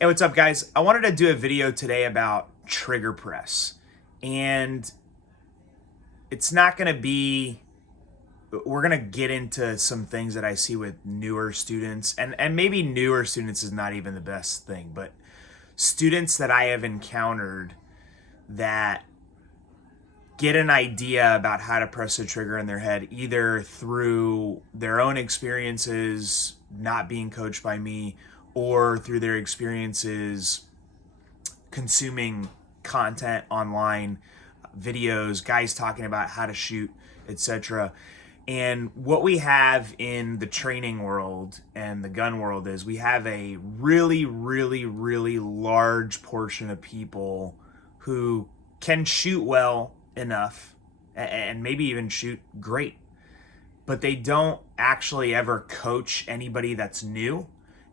Hey, what's up, guys? I wanted to do a video today about trigger press. And it's not going to be, we're going to get into some things that I see with newer students. And maybe newer students is not even the best thing, but students that I have encountered that get an idea about how to press the trigger in their head, either through their own experiences not being coached by me or through their experiences consuming content online, videos, guys talking about how to shoot, etc. And what we have in the training world and the gun world is we have a really large portion of people who can shoot well enough and maybe even shoot great, but they don't actually ever coach anybody that's new,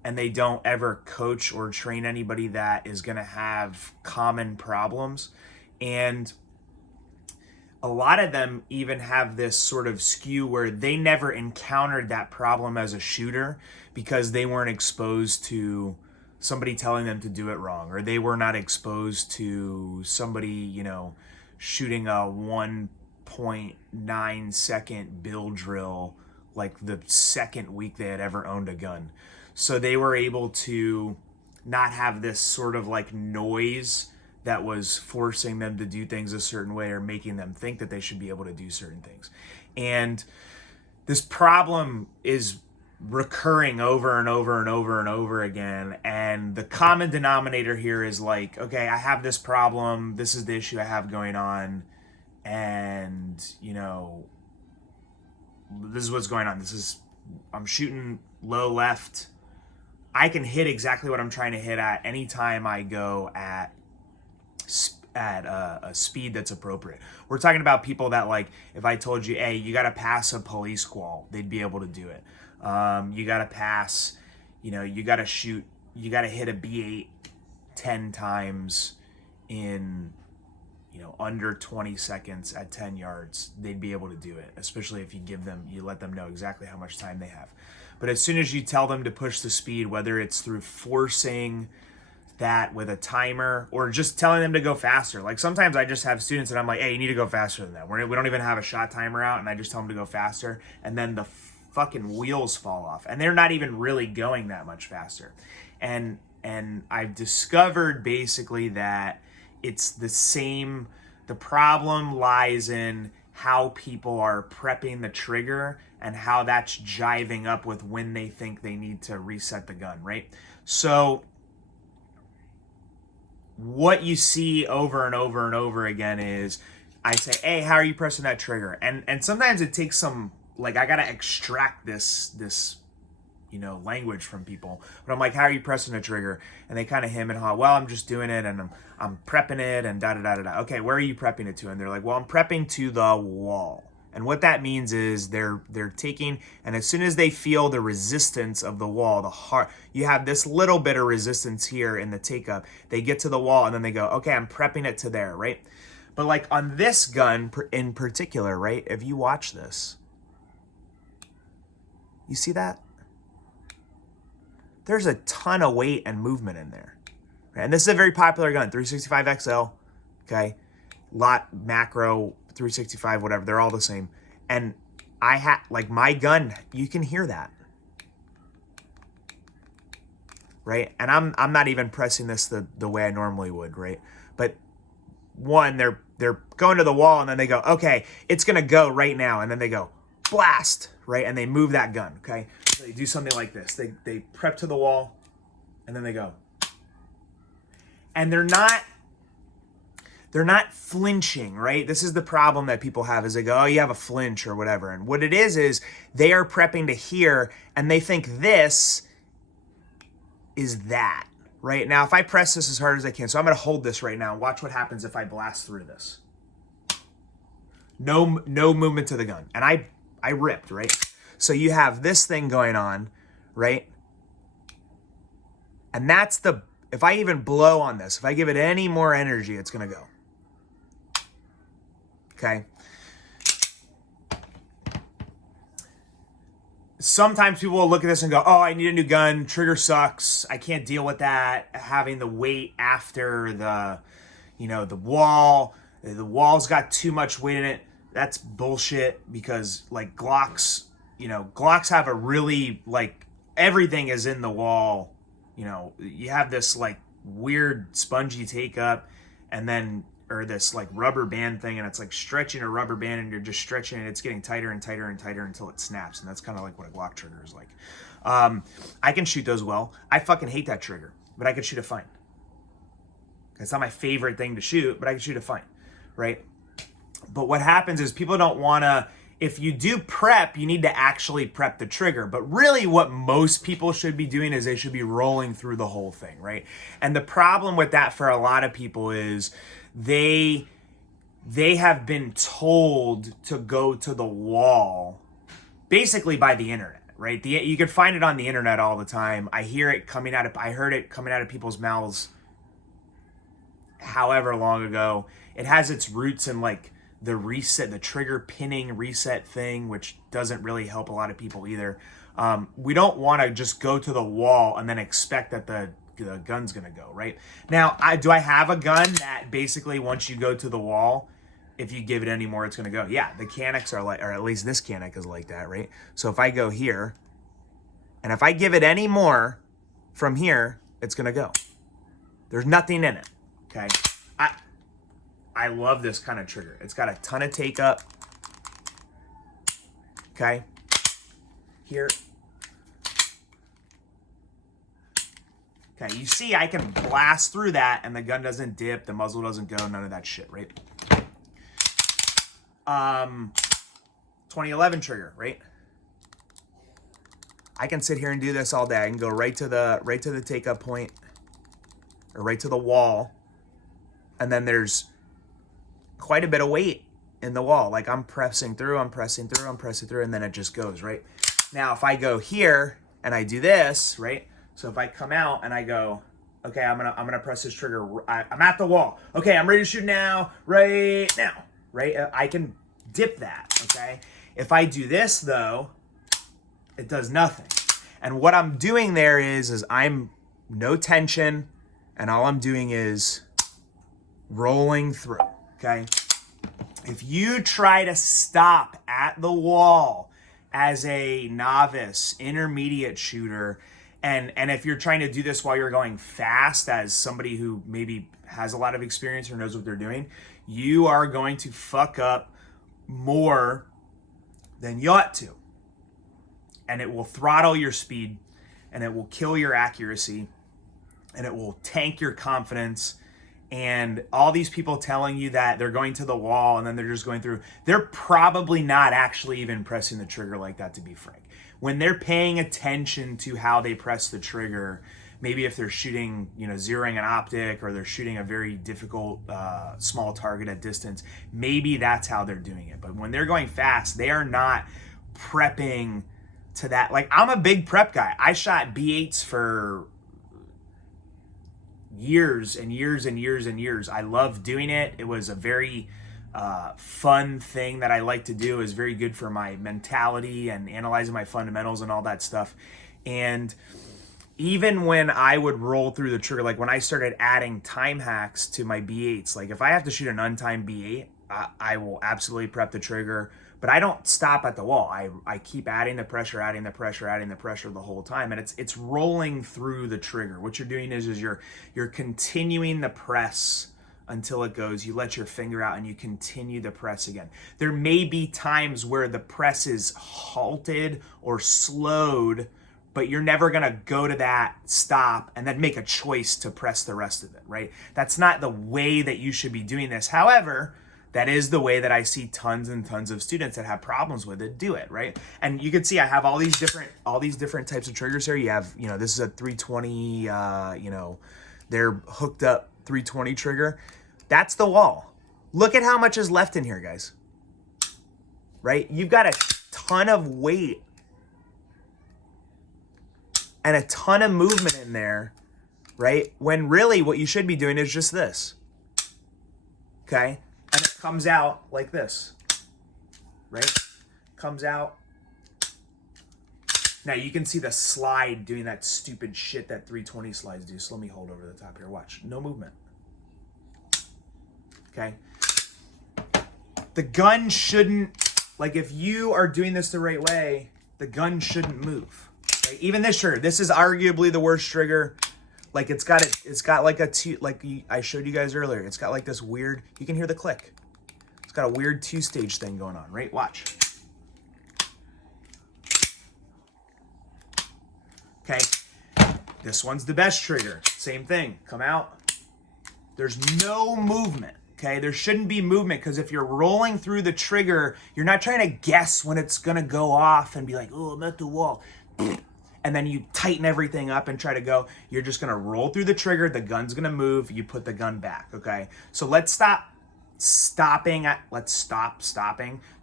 and they don't ever coach or train anybody that is going to have common problems. And a lot of them even have this sort of skew where they never encountered that problem as a shooter because they weren't exposed to somebody telling them to do it wrong, or they were not exposed to somebody, shooting a 1.9 second bill drill like the second week they had ever owned a gun. So they were able to not have this sort of like noise that was forcing them to do things a certain way or making them think that they should be able to do certain things. And this problem is recurring over and over and over and over again. And the common denominator here is like, okay, I have this problem. This is the issue I have going on. And, this is what's going on. I'm shooting low left. I can hit exactly what I'm trying to hit at anytime I go at a speed that's appropriate. We're talking about people that, like, if I told you, hey, you got to pass a police squall, they'd be able to do it. You got to pass, you got to shoot, you got to hit a B8 10 times in, under 20 seconds at 10 yards, they'd be able to do it, especially if you let them know exactly how much time they have. But as soon as you tell them to push the speed, whether it's through forcing that with a timer or just telling them to go faster. Like sometimes I just have students and I'm like, hey, you need to go faster than that. We don't even have a shot timer out, and I just tell them to go faster, and then the fucking wheels fall off and they're not even really going that much faster. And I've discovered basically that it's the same. The problem lies in how people are prepping the trigger and how that's jiving up with when they think they need to reset the gun, right? So what you see over and over and over again is I say, hey, how are you pressing that trigger? And sometimes it takes some, like, I got to extract this language from people. But I'm like, how are you pressing the trigger? And they kind of hem and haw. Well, I'm just doing it and I'm prepping it and da-da-da-da-da. Okay, where are you prepping it to? And they're like, well, I'm prepping to the wall. And what that means is they're taking, and as soon as they feel the resistance of the wall, you have this little bit of resistance here in the take up. They get to the wall and then they go, okay, I'm prepping it to there, right? But like on this gun in particular, right? If you watch this, you see that? There's a ton of weight and movement in there. And this is a very popular gun, 365 XL, okay? Lot, macro, 365, whatever, they're all the same. And like my gun, you can hear that, right? And I'm not even pressing this the way I normally would, right? But one, they're going to the wall and then they go, okay, it's gonna go right now. And then they go, blast, right? And they move that gun, okay? So they do something like this. They prep to the wall and then they go. And they're not flinching, right? This is the problem that people have, is they go, oh, you have a flinch or whatever. And what it is they are prepping to here and they think this is that, right? Now, if I press this as hard as I can, so I'm gonna hold this right now. Watch what happens if I blast through this. No movement to the gun. And I ripped, right? So you have this thing going on, right? And that's if I even blow on this, if I give it any more energy, it's gonna go. Okay. sometimes people will look at this and go, oh, I need a new gun. Trigger sucks. I can't deal with that. Having the weight after the, the wall. The wall's got too much weight in it. That's bullshit, because like Glocks, Glocks have a really, like, everything is in the wall. You have this like weird spongy take up, and then, or this like rubber band thing, and it's like stretching a rubber band, and you're just stretching it. It's getting tighter and tighter and tighter until it snaps. And that's kind of like what a Glock trigger is like. I can shoot those well. I fucking hate that trigger, but I can shoot it fine. It's not my favorite thing to shoot, but I can shoot it fine, right? But what happens is people don't want to, if you do prep, you need to actually prep the trigger. But really what most people should be doing is they should be rolling through the whole thing, right? And the problem with that for a lot of people is they have been told to go to the wall basically by the internet, right? You can find it on the internet all the time. I heard it coming out of people's mouths however long ago. It has its roots in like the reset, the trigger pinning reset thing, which doesn't really help a lot of people either. We don't want to just go to the wall and then expect that the gun's gonna go, right? Now, do I have a gun that basically once you go to the wall, if you give it any more, it's gonna go? Yeah, the Canics are like, or at least this Canic is like that, right? So if I go here, and if I give it any more from here, it's gonna go. There's nothing in it, okay? I love this kind of trigger. It's got a ton of take up. Okay. Here. Okay, you see I can blast through that and the gun doesn't dip, the muzzle doesn't go, none of that shit, right? 2011 trigger, right? I can sit here and do this all day. I can go right to the take up point, or right to the wall. And then there's quite a bit of weight in the wall. Like I'm pressing through, and then it just goes, right? Now, if I go here and I do this, right? So if I come out and I go, okay, I'm gonna press this trigger. I'm at the wall. Okay, I'm ready to shoot now, right now, right? I can dip that, okay? If I do this though, it does nothing. And what I'm doing there is I'm no tension, and all I'm doing is rolling through. Okay, if you try to stop at the wall as a novice, intermediate shooter, and if you're trying to do this while you're going fast as somebody who maybe has a lot of experience or knows what they're doing, you are going to fuck up more than you ought to. And it will throttle your speed, and it will kill your accuracy, and it will tank your confidence. And all these people telling you that they're going to the wall and then they're just going through, they're probably not actually even pressing the trigger like that, to be frank. When they're paying attention to how they press the trigger, maybe if they're shooting, zeroing an optic, or they're shooting a very difficult small target at distance, maybe that's how they're doing it. But when they're going fast, they are not prepping to that. Like, I'm a big prep guy. I shot B8s for years and years and years and years. I love doing it. It was a very fun thing that I like to do. It was very good for my mentality and analyzing my fundamentals and all that stuff. And even when I would roll through the trigger, like when I started adding time hacks to my B8s, like if I have to shoot an untimed B8, I will absolutely prep the trigger. But I don't stop at the wall. I keep adding the pressure the whole time, and it's rolling through the trigger. What you're doing is you're continuing the press until it goes. You let your finger out and you continue the press again. There may be times where the press is halted or slowed, but you're never gonna go to that stop and then make a choice to press the rest of it, right? That's not the way that you should be doing this. However, that is the way that I see tons and tons of students that have problems with it do it, right? And you can see I have all these different types of triggers here. You have, this is a 320, they're hooked up 320 trigger. That's the wall. Look at how much is left in here, guys. Right? You've got a ton of weight and a ton of movement in there, right? When really what you should be doing is just this. Okay? And it comes out like this, right? Comes out Now you can see the slide doing that stupid shit that 320 slides do. So let me hold over the top here. Watch, no movement. Okay. The gun shouldn't, like if you are doing this the right way, the gun shouldn't move. Okay? Even this trigger, this is arguably the worst trigger. Like it's got like I showed you guys earlier. It's got like this weird, you can hear the click. It's got a weird 2-stage thing going on, right? Watch. Okay, this one's the best trigger. Same thing, come out. There's no movement, okay? There shouldn't be movement because if you're rolling through the trigger, you're not trying to guess when it's gonna go off and be like, oh, I'm at the wall. And then you tighten everything up and try to go. You're just gonna roll through the trigger, the gun's gonna move, you put the gun back, okay? So let's stop stopping.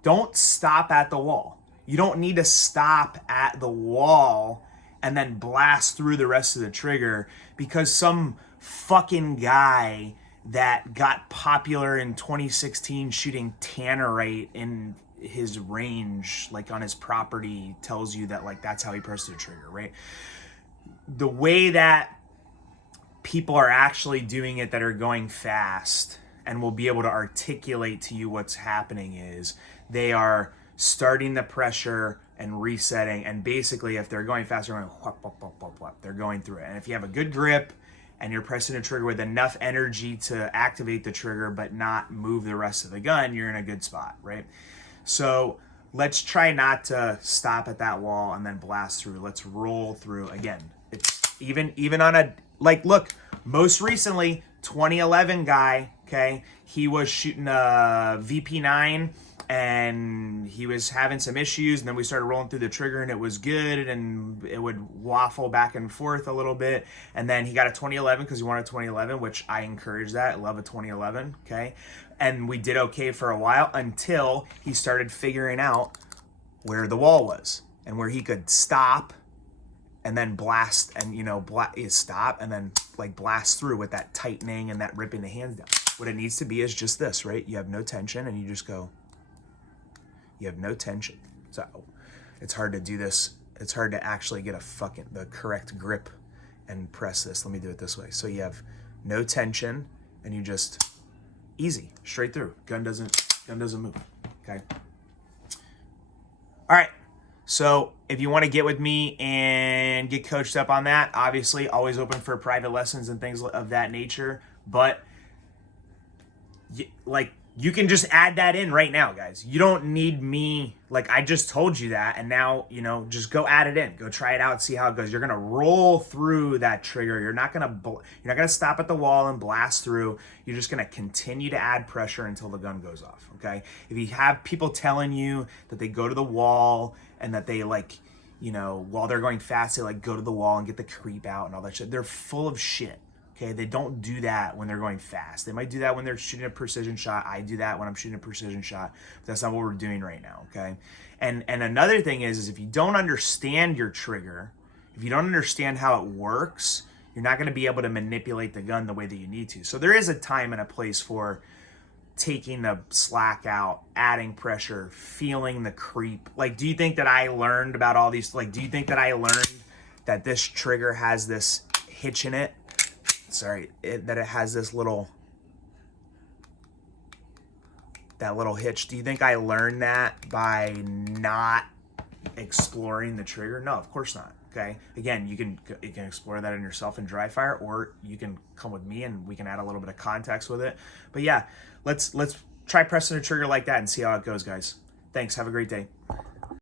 Don't stop at the wall. You don't need to stop at the wall and then blast through the rest of the trigger because some fucking guy that got popular in 2016 shooting tannerite in his range, like on his property, tells you that like that's how he pressed the trigger, right? The way that people are actually doing it that are going fast and will be able to articulate to you what's happening is they are starting the pressure and resetting, and basically if they're going faster, they're going through it. And if you have a good grip and you're pressing a trigger with enough energy to activate the trigger but not move the rest of the gun, you're in a good spot, right? So let's try not to stop at that wall and then blast through. Let's roll through. Again, it's even on a, like, look, most recently 2011 guy, okay, he was shooting a VP9 and he was having some issues, and then we started rolling through the trigger and it was good, and it would waffle back and forth a little bit, and then he got a 2011 because he wanted a 2011, which I encourage that. I love a 2011, okay? And we did okay for a while until he started figuring out where the wall was and where he could stop and then blast, and stop and then like blast through with that tightening and that ripping the hands down. What it needs to be is just this, right? You have no tension and you just go. You have no tension. So it's hard to do this. It's hard to actually get the correct grip and press this. Let me do it this way. So you have no tension and you just easy, straight through. Gun doesn't move. Okay. All right. So if you want to get with me and get coached up on that, obviously always open for private lessons and things of that nature. But you can just add that in right now, guys. You don't need me. Like I just told you that, and now, just go add it in. Go try it out, see how it goes. You're gonna roll through that trigger. You're not gonna stop at the wall and blast through. You're just gonna continue to add pressure until the gun goes off, okay? If you have people telling you that they go to the wall and that they while they're going fast, they go to the wall and get the creep out and all that shit, they're full of shit. Okay, they don't do that when they're going fast. They might do that when they're shooting a precision shot. I do that when I'm shooting a precision shot, but that's not what we're doing right now, okay? And another thing is if you don't understand your trigger, if you don't understand how it works, you're not gonna be able to manipulate the gun the way that you need to. So there is a time and a place for taking the slack out, adding pressure, feeling the creep. Like, do you think that I learned about all these, do you think that I learned that this trigger has this hitch in it? That it has this little hitch. Do you think I learned that by not exploring the trigger? No, of course not. Okay. Again, you can explore that in yourself in dry fire, or you can come with me and we can add a little bit of context with it. But yeah, let's try pressing the trigger like that and see how it goes, guys. Thanks. Have a great day.